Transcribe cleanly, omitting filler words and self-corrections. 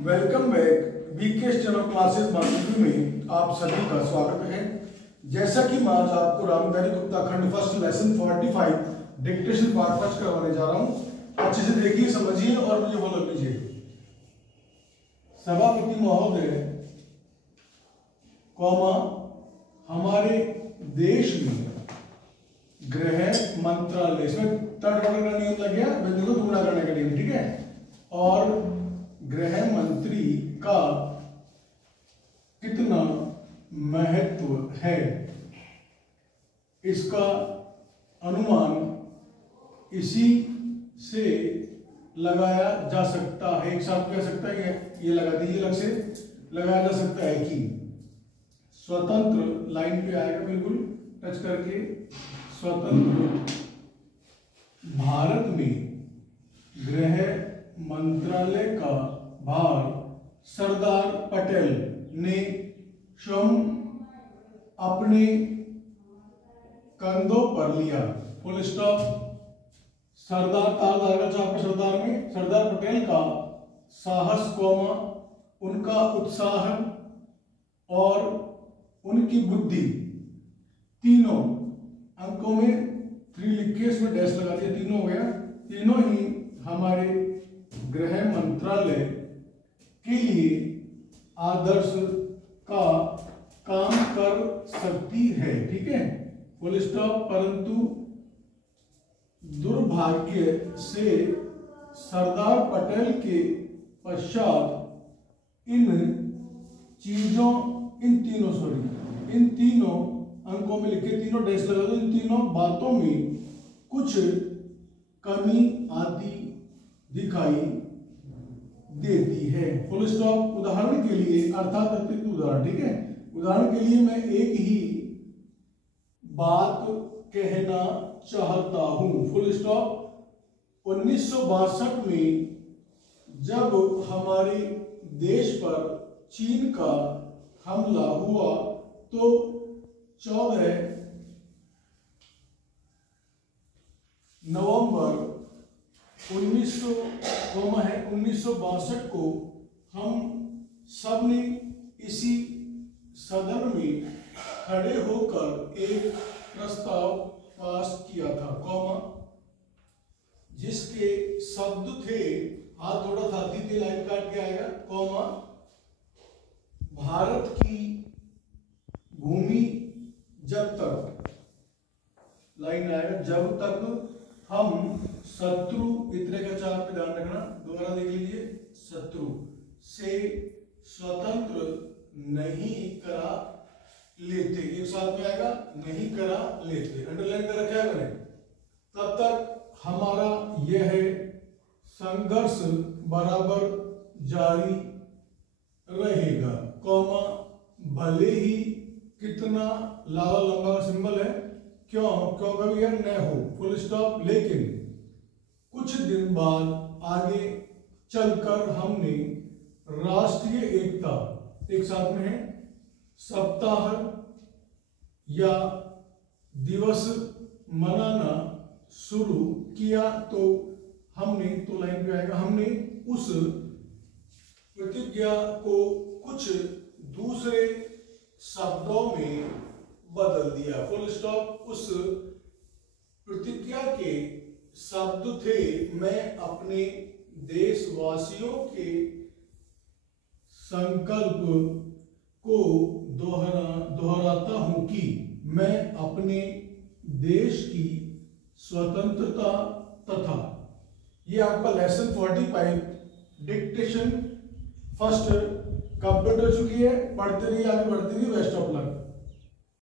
Welcome back VK steno classes माध्यम में आप सभी का स्वागत है। जैसा कि मैं आज आपको रामधारी गुप्ता खंड first lesson 45 dictation part first करवाने जा रहा हूं। अच्छे से देखिए, समझिए और मुझे फॉलो कीजिए। सभापति महोदय कौमा हमारे देश में गृह मंत्रालय, इसमें थर्ड ऑर्डर का नियम लग गया, बिंदु को गुणा करने का नियम, ठीक है। और गृह मंत्री का कितना महत्व है, इसका अनुमान इसी से लगाया जा सकता है। एक साथ कह सकता है, ये लगा दीजिए, अलग से लगाया जा सकता है कि स्वतंत्र, लाइन पे आएगा बिल्कुल टच करके, स्वतंत्र भारत में गृह मंत्रालय का भार सरदार पटेल ने स्वयं अपने कंधों पर लिया। Full stop. सरदार तारदार का चाप सरदार में सरदार पटेल का साहस कौमा उनका उत्साह और उनकी बुद्धि, तीनों अंकों में 3 लिख के इसमें डैश लगा दिया, तीनों हो गया। तीनों ही हमारे गृह मंत्रालय के लिए आदर्श का काम कर सकती है, ठीक है, फुल स्टॉप। परंतु दुर्भाग्य से सरदार पटेल के पश्चात इन तीनों अंकों में लिखे, तीनों डैश लगा दो, इन तीनों बातों में कुछ कमी आती दिखाई देती है, फुल स्टॉप। उदाहरण के लिए, अर्थात अतिरिक्त उदाहरण, ठीक है। उदाहरण के लिए मैं एक ही बात कहना चाहता हूं, फुल स्टॉप। 1962 में जब हमारे देश पर चीन का हमला हुआ तो 14 नवंबर 1962 को हम सब ने इसी सदन में खड़े होकर एक प्रस्ताव पास किया था, कौमा जिसके शब्द थे, हाथ थोड़ा थाती थे, लाइन काट के आएगा, कौमा भारत की भूमि जब तक, लाइन आएगा, जब तक हम शत्रु, इतने का चार पे ध्यान रखना, दोबारा देख लीजिए, शत्रु से स्वतंत्र नहीं करा लेते, एक साथ में आएगा, नहीं करा लेते, अंडरलाइन कर रखा है मैंने, तब तक हमारा यह संघर्ष बराबर जारी रहेगा, कौमा भले ही कितना लाला लंबा का सिंबल है, क्यों कभी यह न हो, फुल स्टॉप। लेकिन कुछ दिन बाद आगे चलकर हमने राष्ट्रीय एकता, एक साथ में है, सप्ताह या दिवस मनाना शुरू किया, तो हमने, तो लाइन पे आएगा, हमने उस प्रतिज्ञा को कुछ दूसरे शब्दों में बदल दिया, फुल स्टॉप। उस प्रतिज्ञा के शब्द थे, मैं अपने देशवासियों के संकल्प को दोहराता हूं कि मैं अपने देश की स्वतंत्रता तथा, ये आपका लेसन 45 डिक्टेशन फर्स्ट कंप्लीट हो चुकी है। पढ़ते रहिए, आगे बढ़ते रहिए, बेस्ट ऑफ लक।